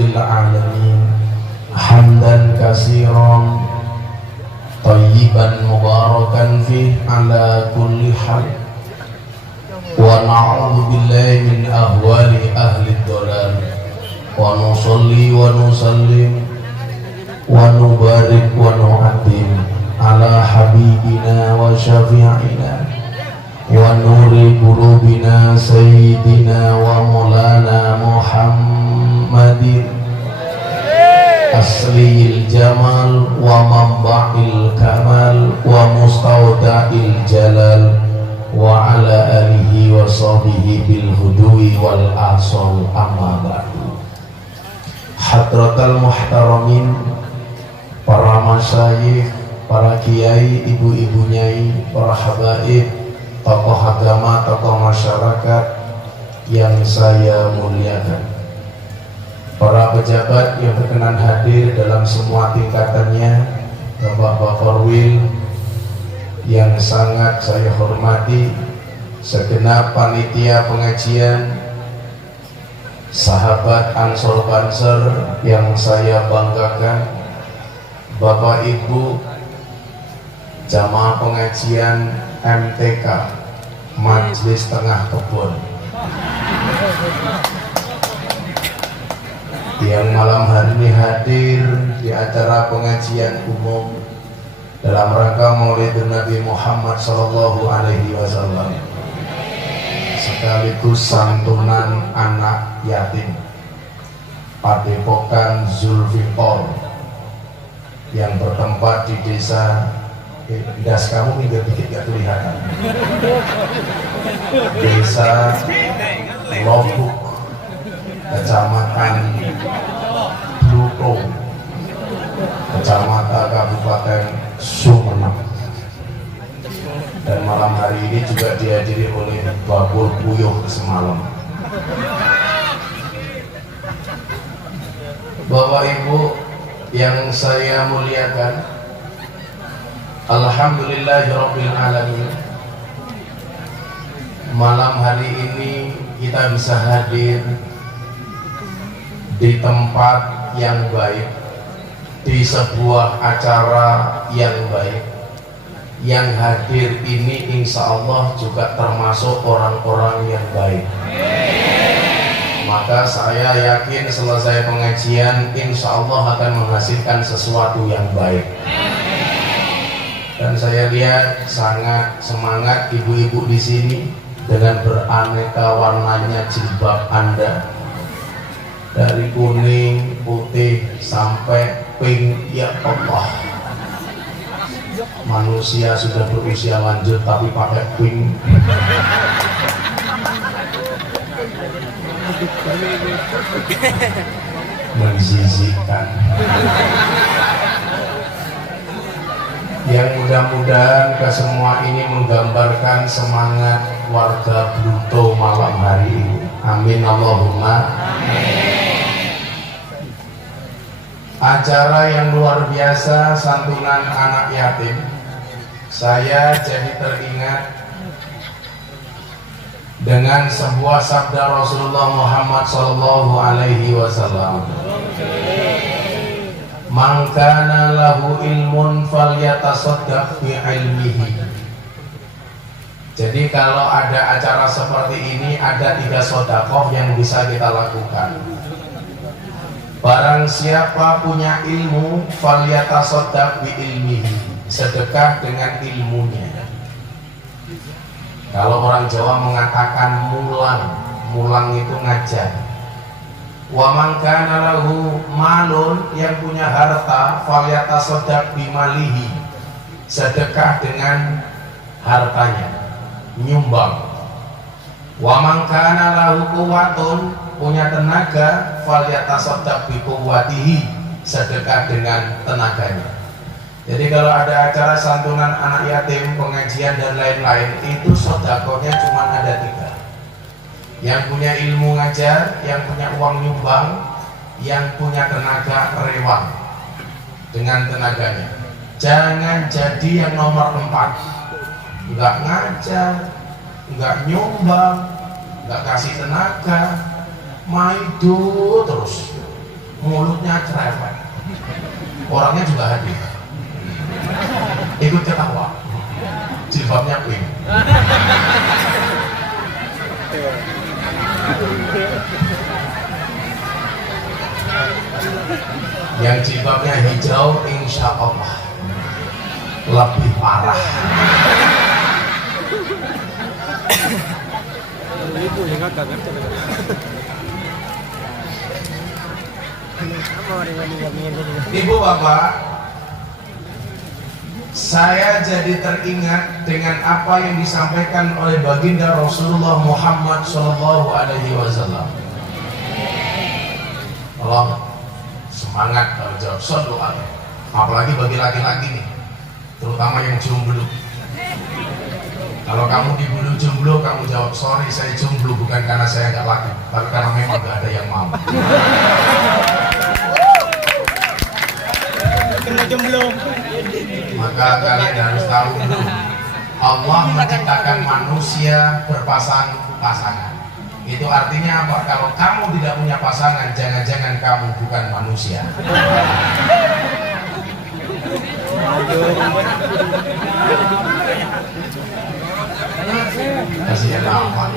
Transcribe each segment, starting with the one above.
rabbil alamin hamdan katsiran thayyiban mubarakan fih ala kulli hal wa na'udzu billahi min ahwali ahli dhalal wa nusalli wa nusallim wa nubarik wa nu'atim ala habibina wa syafi'ina wa nuri qulubina sayyidina wa maulana Muhammadin aslil jamal wa mamba'il kamal wa mustawda'il jalal wa ala alihi wa sahbihi bil hudwi wal asal amma ba'du. Hadratal muhtaramin, para masyayikh, para kiai, ibu-ibu nyai, para habaib, tokoh agama, tokoh masyarakat yang saya muliakan, para pejabat yang berkenan hadir dalam semua tingkatannya, Bapak Korwil yang sangat saya hormati, segenap panitia pengajian, sahabat Ansor Banser yang saya banggakan, Bapak Ibu jamaah pengajian MTK Majelis Tengah Kebon yang malam hari ini hadir di acara pengajian umum dalam rangka Maulid Nabi Muhammad Sallallahu Alaihi Wasallam sekaligus santunan anak yatim Padepokan Zulfikar yang bertempat di desa das kamu minggir dikit gak kelihatan, desa Lobuk, Kecamatan Bluto, Kecamatan Kabupaten Sumeneb. Dan malam hari ini juga dihadiri oleh Babul Puyuh semalam. Bapak Ibu yang saya muliakan, alhamdulillahirabbil alamin, malam hari ini kita bisa hadir di tempat yang baik, di sebuah acara yang baik. Yang hadir ini insya Allah juga termasuk orang-orang yang baik. Maka saya yakin selesai pengajian insya Allah akan menghasilkan sesuatu yang baik. Dan saya lihat sangat semangat ibu-ibu di sini dengan beraneka warnanya jilbab Anda, dari kuning, putih sampai pink. Ya Allah, manusia sudah berusia lanjut tapi pakai pink. Menjijikan. Yang mudah-mudahan ke semua ini menggambarkan semangat warga Bluto malam hari ini. Amin Allahumma amin. Acara yang luar biasa, santunan anak yatim. Saya jadi teringat dengan sebuah sabda Rasulullah Muhammad Sallallahu Alaihi Wasallam. Man kana lahu ilmun falyatasaddaq bi ilmihi. Jadi kalau ada acara seperti ini, ada 3 sedekah yang bisa kita lakukan. Barang siapa punya ilmu, falyatasaddaq bi ilmihi, sedekah dengan ilmunya. Kalau orang Jawa mengatakan mulang, mulang itu ngajar. Wa man kana lahu malun, yang punya harta, falyatasaddaq bimalihi, sedekah dengan hartanya, nyumbang. Wa man kana lahu quwwatun, punya tenaga, falyatasaddaq biquwwatihi, sedekah dengan tenaganya. Jadi kalau ada acara santunan anak yatim, pengajian dan lain-lain, itu sedekahnya cuma ada 3. Yang punya ilmu ngajar, yang punya uang nyumbang, yang punya tenaga rewang dengan tenaganya. Jangan jadi yang nomor 4, nggak ngajar, nggak nyumbang, nggak kasih tenaga, maido terus. mulutnya cerewet, orangnya juga hadir, ikut ketawa, jilbabnya pink. Yang jilbabnya hijau, insya Allah lebih parah. Ibu bapak, saya jadi teringat dengan apa yang disampaikan oleh baginda Rasulullah Muhammad Shallallahu Alaihi Wasallam. Allah semangat kalau jawab sallu alaihi. Apalagi bagi laki-laki nih, terutama yang jomblo. Kalau kamu dibulu jomblo, kamu jawab sorry saya jomblo, bukan karena saya nggak laki, tapi karena memang nggak ada yang mau. Maka kalian harus tahu dulu, Allah menciptakan manusia berpasang-pasangan. Itu artinya apa? Kalau kamu tidak punya pasangan, jangan-jangan kamu bukan manusia. Kasihan amat.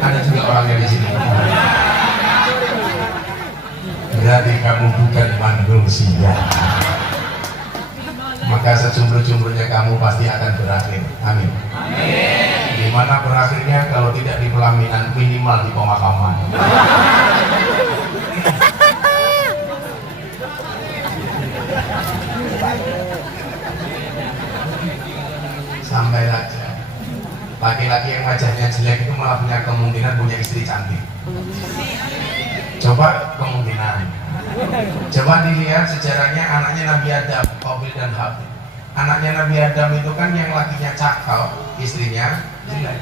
Ada juga orangnya di sini. Berarti kamu bukan manusia. Maka sejomblo-jomblonya kamu pasti akan berakhir. Amin. Di mana berakhirnya kalau tidak di pelaminan, minimal di pemakaman. Sampai aja laki-laki yang wajahnya jelek itu malah punya kemungkinan punya istri cantik. Coba kemungkinan. Coba dilihat sejarahnya anaknya Nabi Adam, Qabil dan Habil. Anaknya Nabi Adam itu kan yang lakinya cakep, istrinya jelek.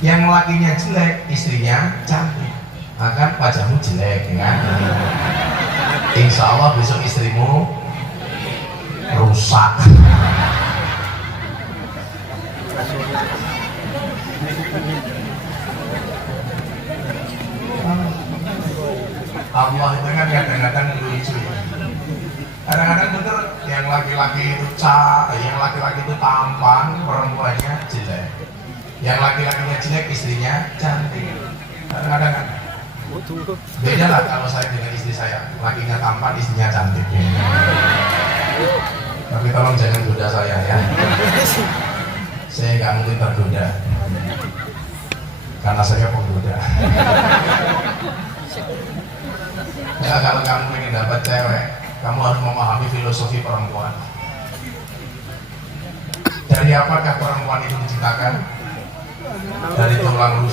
Yang lakinya jelek, istrinya cantik. Maka wajahmu jelek, ya kan? Insya Allah besok istrimu rusak. Allah itu kan kadang-kadang lucu ya. Kadang-kadang bener yang laki-laki itu yang laki-laki itu tampan, perempuannya jelek. Yang laki-lakinya jelek, istrinya cantik. Kadang-kadang kan beda lah kalau saya dengan istri saya, lakinya tampan, istrinya cantik. Tapi tolong jangan goda saya ya. Saya nggak mungkin tergoda karena saya penggoda. Ya kalau kamu ingin dapat cewek, kamu harus memahami filosofi perempuan. Dari apakah perempuan itu diciptakan? Dari tulang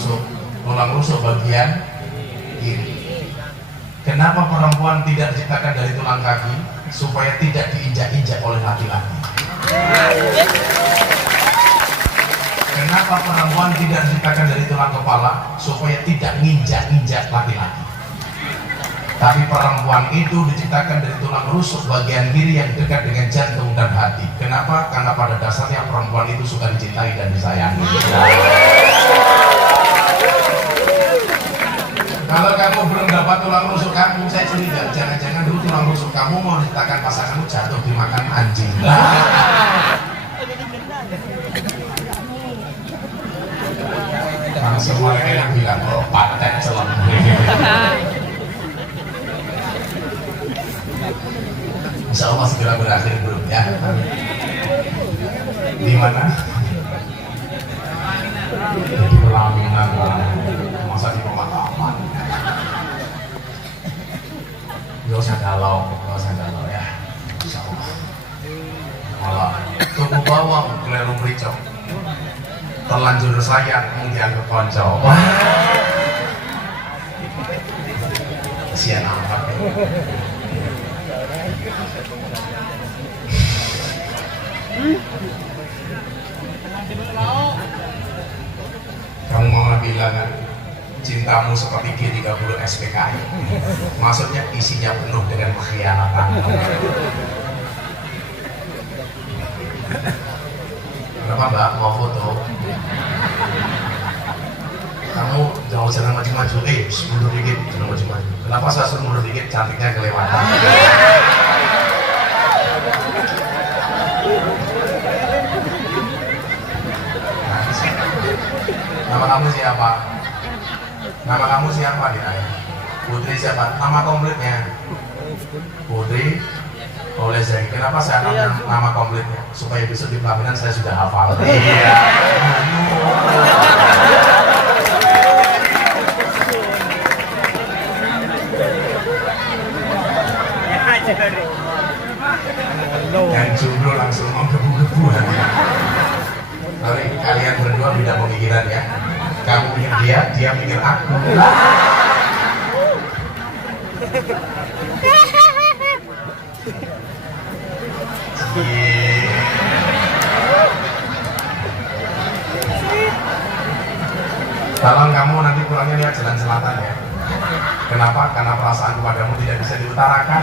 rusuk bagian kiri. Kenapa perempuan tidak diciptakan dari tulang kaki? Supaya tidak diinjak-injak oleh laki-laki. Kenapa perempuan tidak diciptakan dari tulang kepala? Supaya tidak nginjak-injak laki-laki. Tapi perempuan itu diciptakan dari tulang rusuk bagian kiri yang dekat dengan jantung dan hati. Kenapa? Karena pada dasarnya perempuan itu suka dicintai dan disayangi. Kalau kamu belum dapat tulang rusuk kamu, saya curiga jangan-jangan dulu tulang rusuk kamu mau diciptakan pasanganmu jatuh dimakan anjing. Semua yang bilang oh paten selam. Insya Allah segera berakhir belum ya? Di mana? Di pelaminan, masa di pemakaman. Gak usah galau ya. Insya Allah. Malah tubuh bawang keliru bericau. Terlanjur sayang kemudian ke konco. Kasihan amat. Kamu mau bilang kan cintamu seperti G30 SPKI, maksudnya isinya penuh dengan pengkhianatan. Kenapa Mbak mau foto? kamu jangan maju-maju, mundur dikit, jangan maju-maju. Kenapa saya suruh mundur dikit? Cantiknya kelewatan. Nama kamu siapa? Nama kamu siapa dia? Putri siapa? Nama komplitnya? Putri oleh Zaki. Kenapa saya nama komplitnya? Supaya besok di pelaminan saya sudah hafal. Iya. Yang jomblo langsung menggebu-gebu. Sorry, kalian berdua beda pemikiran ya. Kamu mikir dia, dia mikir aku. Tolong kamu nanti pulangnya lihat jalan selatan ya. Kenapa? Karena perasaanku padamu tidak bisa diutarakan.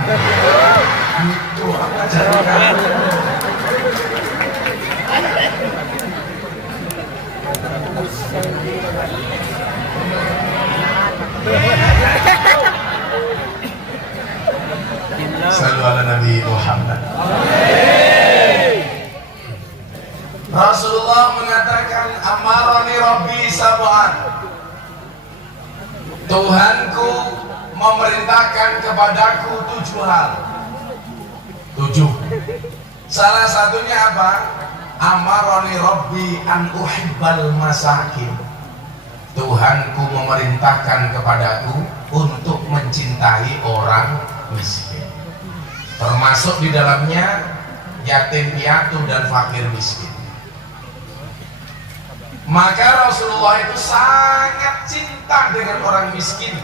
Itu apa jadikan? Sallu ala Nabi Muhammad. Rasulullah mengatakan, amaroni Rabbi sab'an. Tuhanku memerintahkan kepadaku 7 hal. 7. Salah satunya apa? Amaroni Rabbi an uhibbal masakin. Tuhanku memerintahkan kepadaku untuk mencintai orang miskin. Termasuk di dalamnya yatim piatu dan fakir miskin. Maka Rasulullah itu sangat cinta dengan orang miskin.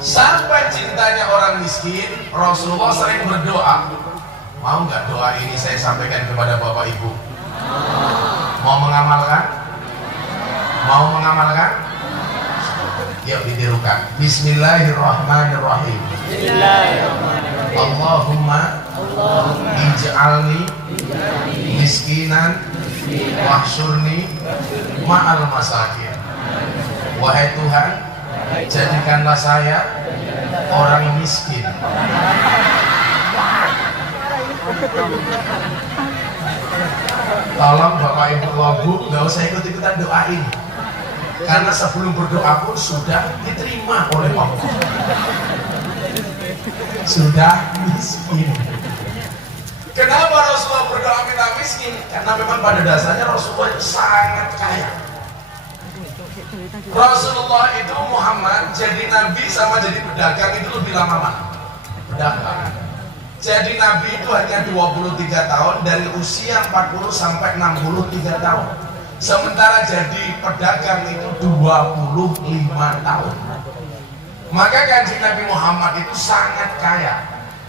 Sampai cintanya orang miskin, Rasulullah sering berdoa. Mau nggak doa ini saya sampaikan kepada Bapak Ibu? Mau mengamalkan? Mau mengamalkan? Yuk ditirukan. Bismillahirrahmanirrahim. Allahumma ij'alni miskinan wahsyurni ma'al masakin. Wahai Tuhan, jadikanlah saya orang miskin. Tolong Bapak Ibu Wabu nggak usah ikut-ikutan doa ini, karena sebelum berdoa pun sudah diterima oleh Allah. Sudah miskin. Kenapa Rasulullah berdoa minta miskin? Karena memang pada dasarnya Rasulullah itu sangat kaya. Rasulullah itu Muhammad jadi nabi sama jadi pedagang itu lebih lama mana? Pedagang. Jadi nabi itu hanya 23 tahun, dari usia 40 sampai 63 tahun. Sementara jadi pedagang itu 25 tahun. Maka kanjeng Nabi Muhammad itu sangat kaya.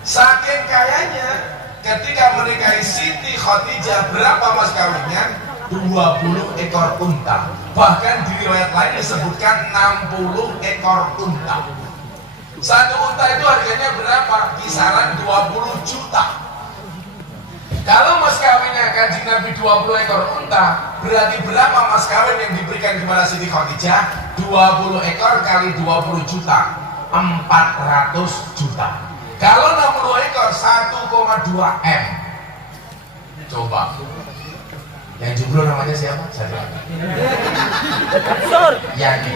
Saking kayanya, ketika menikahi Siti Khadijah, berapa mas kawinnya? 20 ekor unta. Bahkan di riwayat lain disebutkan 60 ekor unta. Satu unta itu harganya berapa? Kisaran 20 juta. Kalau mas kawinnya kanjeng Nabi 20 ekor unta, berarti berapa mas kawin yang diberikan kepada Siti Khadijah? 20 ekor kali 20 juta, 400 juta. Kalau 60 ekor 1,2 M. Coba. Yang jomblo namanya siapa? Saya. Yadi.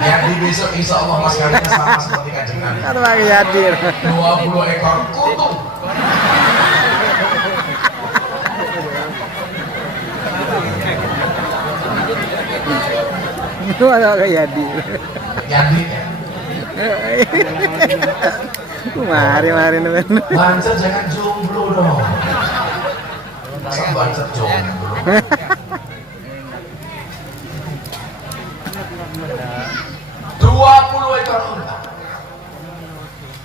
Yadi besok insya Allah mas kawinnya sama seperti kanjeng Nabi. 20 ekor kutu. Itu ada kayak Yadi. Yadi ya. Mari teman. Banser jangan jomblo dong. Masa banser jomblo? 20 ekor unta.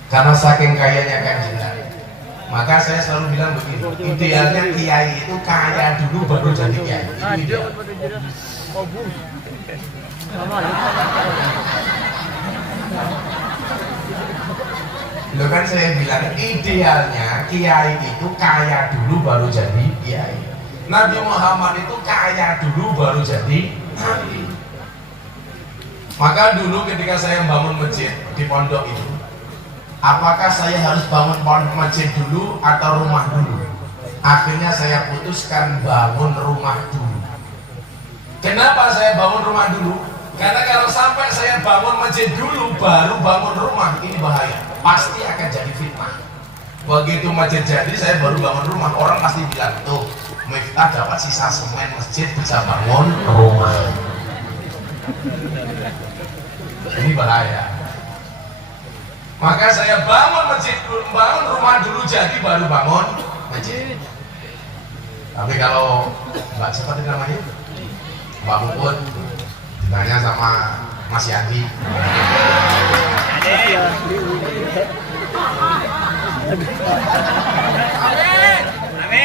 Karena saking kayanya kanjeng Nabi. Maka saya selalu bilang begini, idealnya kiai itu kaya dulu baru jadi kiai. Itu ideal. Loh kan saya bilang idealnya kiai itu kaya dulu baru jadi kiai. Nabi Muhammad itu kaya dulu baru jadi nabi. Maka dulu ketika saya bangun masjid di pondok itu, apakah saya harus bangun masjid dulu atau rumah dulu? Akhirnya saya putuskan bangun rumah dulu. Kenapa saya bangun rumah dulu? Karena kalau sampai saya bangun masjid dulu baru bangun rumah, ini bahaya, pasti akan jadi fitnah. Begitu masjid jadi saya baru bangun rumah, orang pasti bilang, tuh Miftah dapat sisa semen masjid bisa bangun rumah. Ini bahaya. Maka saya bangun masjid dulu, bangun rumah dulu jadi baru bangun masjid. Tapi kalau Mbak siapa tadi namanya? Mbak Puput ditanya sama Mas Yadi.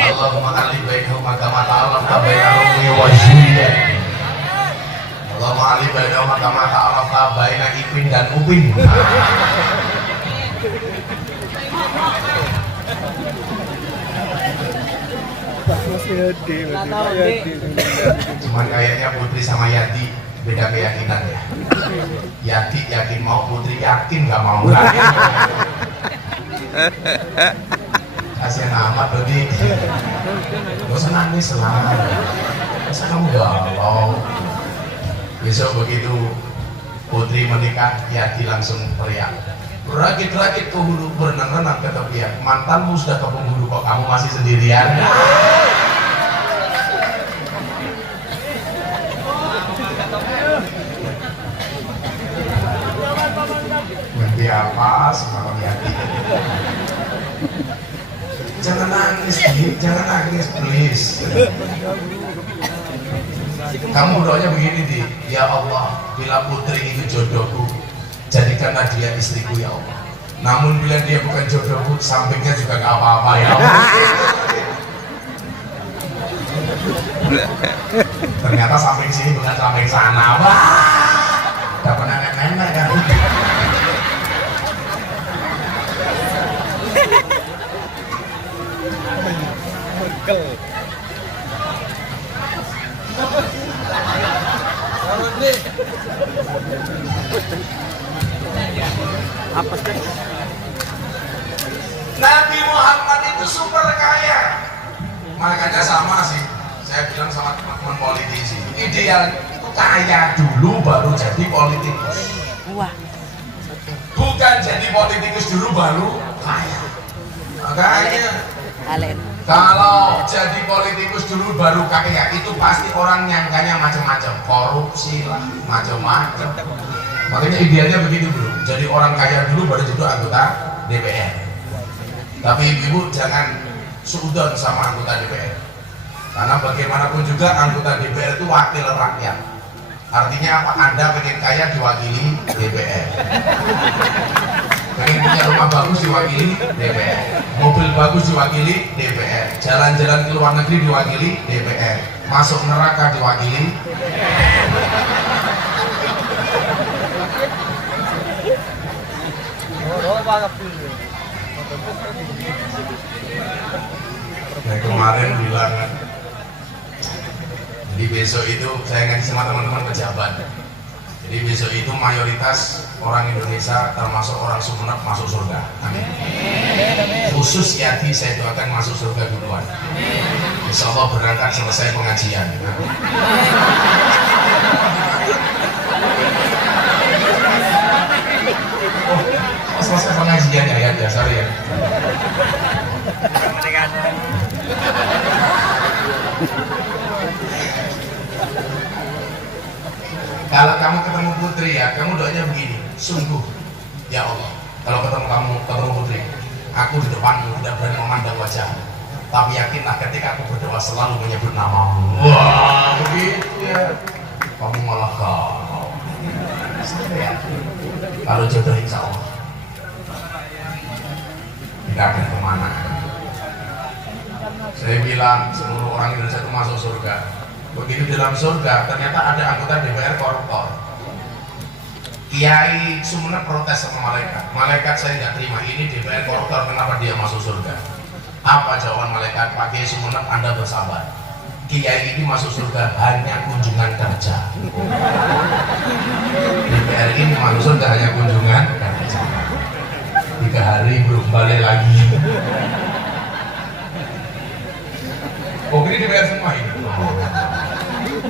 Allahumma alif bainahum kama ta'alafta baina rumi wa Julia. Allahumma alif bainahum kama ta'alafta baina Ipin dan Upin. Cuman kayaknya Putri sama Yadi beda keyakinan ya. Yadi yakin mau, Putri yakin gak mau. Kasihan amat Dodi. Gak usah nangis lah. Masa kamu galau? Besok begitu Putri menikah, Yadi langsung teriak, berakit-rakit ke hulu, berenang-renang ke tepian. Mantanmu sudah ke penghulu, kok kamu masih sendirian? Mimpi apa semalam Yadi? Jangan nangis, jangan nangis, please. Kamu doanya begini di, ya Allah, bila Putri itu jodohku, jadikanlah dia istriku ya Allah. Namun bila dia bukan jodohku, sampingnya juga gak apa-apa ya Allah. Ternyata samping sini bukan samping sana. Wah, dapat nenek-nenek kan. Apa sih? Nabi Muhammad itu super kaya. Makanya sama sih, saya bilang sama teman-teman politisi, ideal itu kaya dulu baru jadi politikus. Wah. Bukan jadi politikus dulu baru kaya. Makanya kalau jadi politikus dulu baru kaya, itu pasti orang nyangkanya macam-macam, korupsi lah, macam-macam. Makanya idealnya begitu bro, jadi orang kaya dulu baru jadi anggota DPR. Tapi ibu jangan suudon sama anggota DPR, karena bagaimanapun juga anggota DPR itu wakil rakyat. Artinya apa? Anda pengen kaya diwakili DPR, pengen punya rumah bagus diwakili DPR, mobil bagus diwakili DPR, jalan-jalan ke luar negeri diwakili DPR, masuk neraka diwakili Nah, kemarin bilang, jadi besok itu saya ngaji sama teman-teman pejabat. Jadi besok itu mayoritas orang Indonesia termasuk orang Sumeneb masuk surga. Amin. Khusus Yadi saya doakan masuk surga duluan. Insya Allah berangkat selesai pengajian. Oh, selesai pengajian ya, sorry ya. Kalau kamu ketemu Putri ya, kamu doanya begini, sungguh ya Allah, kalau ketemu Putri, aku di depanmu tidak berani memandang wajahmu, tapi yakinlah ketika aku berdoa selalu menyebut namamu. Wah, begitu ya. Kamu malah kau. Ya. Kalau jodoh insya Allah tidak ada kemana. Saya bilang seluruh orang Indonesia itu masuk surga. Begitu di dalam surga ternyata ada anggota DPR koruptor. Kiai Sumeneb protes sama malaikat. Malaikat, saya nggak terima, ini DPR koruptor, kenapa dia masuk surga? Apa jawaban malaikat? Pak Kiai Sumeneb, Anda bersabar. kiai ini masuk surga hanya kunjungan kerja. DPR ini masuk surga hanya kunjungan kerja. 3 hari belum balik lagi. Oh ini DPR semua ini.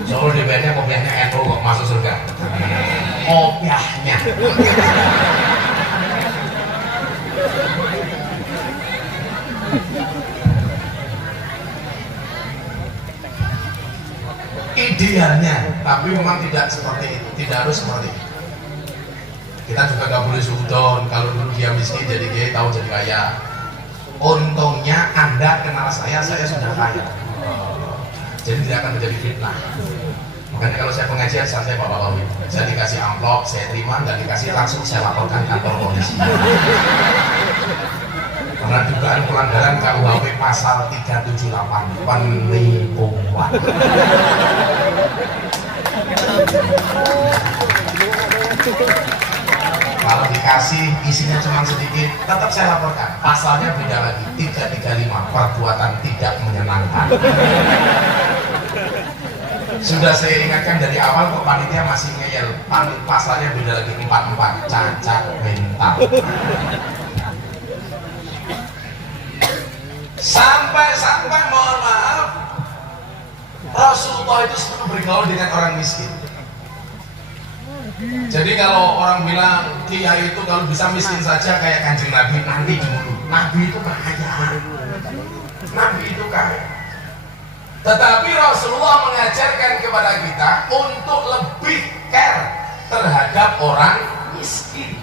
Soal DPR-nya kopiahnya NU kok masuk surga. Kopiahnya. Idealnya, tapi memang tidak seperti itu, tidak harus seperti itu. Kita juga nggak boleh suudon. Kalau dulu dia miskin jadi kiai, tahu jadi kaya. Untungnya Anda kenal saya sudah kaya. Jadi tidak akan menjadi fitnah. Makanya kalau saya pengajian santai Pak Bawi, saya dikasih amplop, saya terima, nggak dikasih langsung saya laporkan kantor polisi. Karena dugaan pelanggaran KUHP pasal 378 penipuan. Kalau dikasih isinya cuma sedikit, tetap saya laporkan. Pasalnya beda lagi, 335 perbuatan tidak menyenangkan. Sudah saya ingatkan dari awal kok panitia masih ngeyel. Pasalnya beda lagi, 44 cacat mental. Sampai mohon maaf, Rasulullah itu selalu bergaul dengan orang miskin. Jadi kalau orang bilang kiai itu kalau bisa miskin saja kayak Kanjeng Nabi, nanti dulu. Nabi itu kaya. Nabi itu kaya. Tetapi Rasulullah mengajarkan kepada kita untuk lebih care terhadap orang miskin.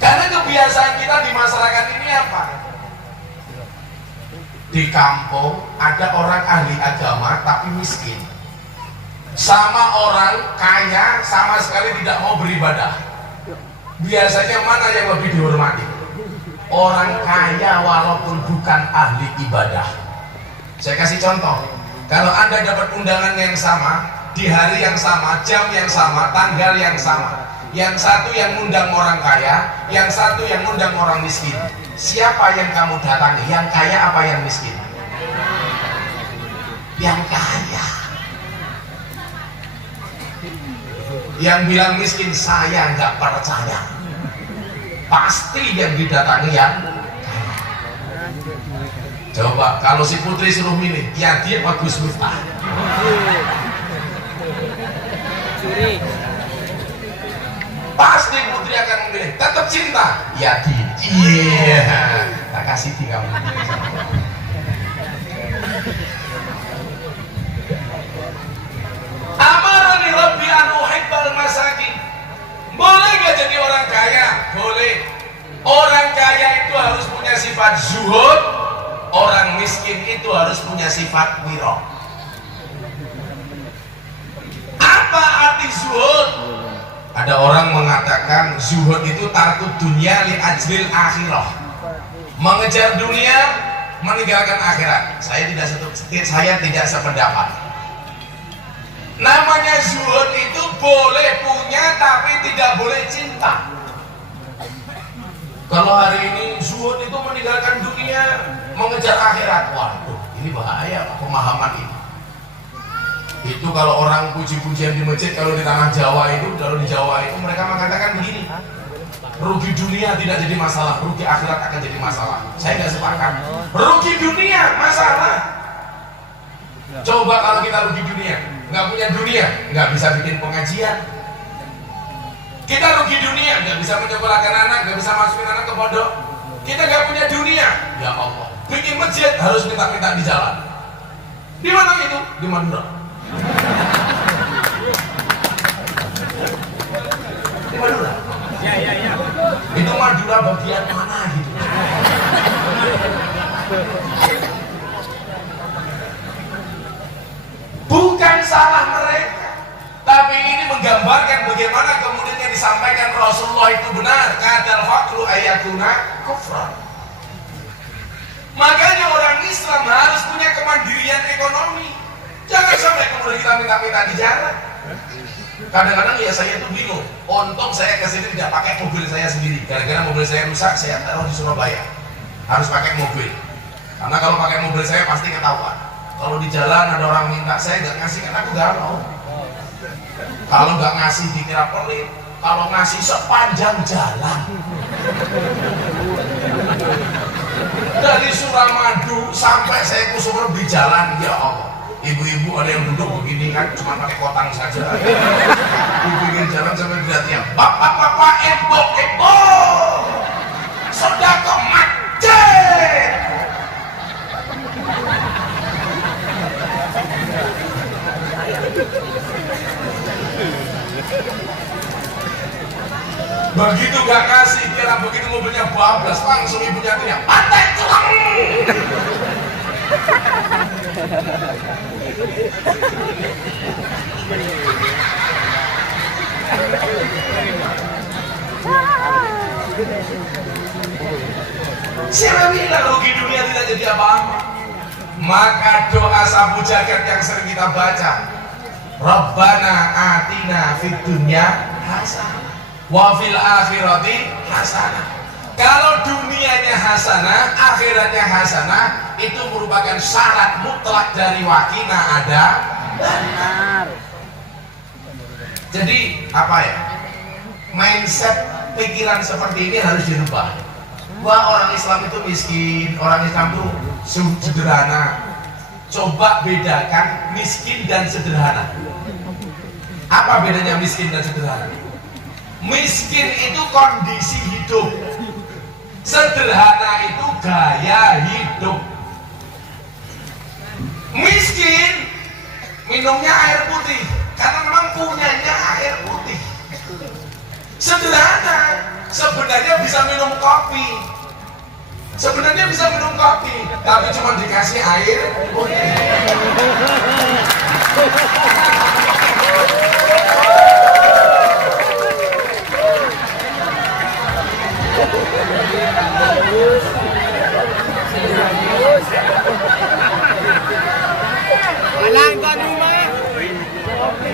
Karena kebiasaan kita di masyarakat ini apa? Di kampung ada orang ahli agama tapi miskin, sama orang kaya sama sekali tidak mau beribadah. Biasanya mana yang lebih dihormati? Orang kaya walaupun bukan ahli ibadah. Saya kasih contoh, kalau Anda dapat undangan yang sama, di hari yang sama, jam yang sama, tanggal yang sama, yang satu yang undang orang kaya, yang satu yang undang orang miskin, siapa yang kamu datangi? Yang kaya apa yang miskin? Yang kaya. Yang bilang miskin, saya nggak percaya. Pasti yang didatangi yang kaya. Coba kalau si Putri suruh milih, ya dia Bagus Miftah. Pasti Putri akan memilih, tetap cinta, ya dia. Iya, tak kasih di kamu. Amarani Rabbi an uhibbal masakin. Boleh gak jadi orang kaya? Boleh. Orang kaya itu harus punya sifat zuhud, orang miskin itu harus punya sifat wiro. Apa arti zuhud? Ada orang mengatakan zuhud itu tarku dunia li ajlil akhirah, mengejar dunia meninggalkan akhirat. Saya tidak sependapat. Namanya zuhud itu boleh punya tapi tidak boleh cinta. Kalau hari ini zuhud itu meninggalkan dunia mengejar akhirat, waduh ini bahaya pemahaman ini. Itu kalau orang puji-pujian di masjid, kalau di tanah Jawa itu, kalau di Jawa itu mereka mengatakan begini, rugi dunia tidak jadi masalah, rugi akhirat akan jadi masalah. Saya nggak sepakat. Rugi dunia masalah. Coba kalau kita rugi dunia, nggak punya dunia, nggak bisa bikin pengajian. Kita rugi dunia, nggak bisa menyekolahkan anak, nggak bisa masukin anak ke pondok. Kita nggak punya dunia, ya Allah. Bikin masjid harus minta-minta di jalan. Di mana itu? Di Madura. Di Madura. Ya. Itu Madura bagian mana gitu? Bukan salah mereka, tapi ini menggambarkan bagaimana kemudian yang disampaikan Rasulullah itu benar. Kadal fakru ayatuna kufran. Makanya orang Islam harus punya kemandirian ekonomi. Jangan sampai kemudian kita minta-minta di jalan. Kadang-kadang ya saya itu bingung. Untung saya kesini tidak pakai mobil saya sendiri. Gara-gara mobil saya rusak, saya taruh di Surabaya. Harus pakai mobil. Karena kalau pakai mobil saya pasti ketahuan. Kalau di jalan ada orang minta, saya nggak ngasih kan aku nggak mau. Kalau nggak ngasih dikira pelit, kalau ngasih sepanjang jalan. Dari Suramadu sampai saya ke Sumer di jalan, ya Allah. Ibu-ibu ada yang duduk begini kan, cuma pakai kotang saja. Di pinggir jalan sampai teriak, bapak-bapak, ibu-ibu, sodako macet. Begitu gak kasih, kira begitu mobilnya bablas, langsung ibunya teriak, pantai tulang. Siapa bilang rugi dunia tidak jadi apa-apa? Maka doa sabu jagat yang sering kita baca, Rabbana atina fid dunya hasanah wa fil akhirati hasanah. Kalau dunianya hasanah, akhiratnya hasanah, itu merupakan syarat mutlak dari wakina ada benar. Jadi apa ya? Mindset pikiran seperti ini harus dirubah. Wah, orang Islam itu miskin, orang Islam itu sederhana. Coba bedakan miskin dan sederhana. Apa bedanya miskin dan sederhana? Miskin itu kondisi hidup, sederhana itu gaya hidup. Miskin minumnya air putih karena memang punyanya air putih. Sederhana sebenarnya bisa minum kopi, sebenarnya bisa minum kopi, tapi cuma dikasih air putih.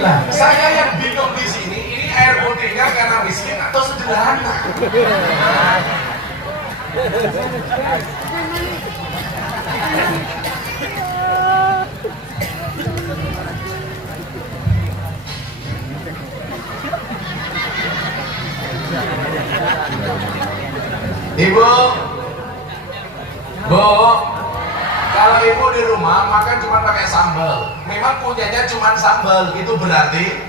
Nah, saya yang bingung di sini, ini air putihnya karena miskin atau sederhana? Ibu, Bu, kalau ibu di rumah makan cuma pakai sambal, memang punyanya cuma sambal, itu berarti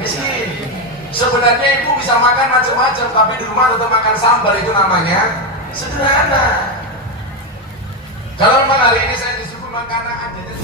miskin. Sebenarnya ibu bisa makan macam-macam, tapi di rumah tetap makan sambal, itu namanya sederhana. Kalau memang hari ini saya disuruh makan adanya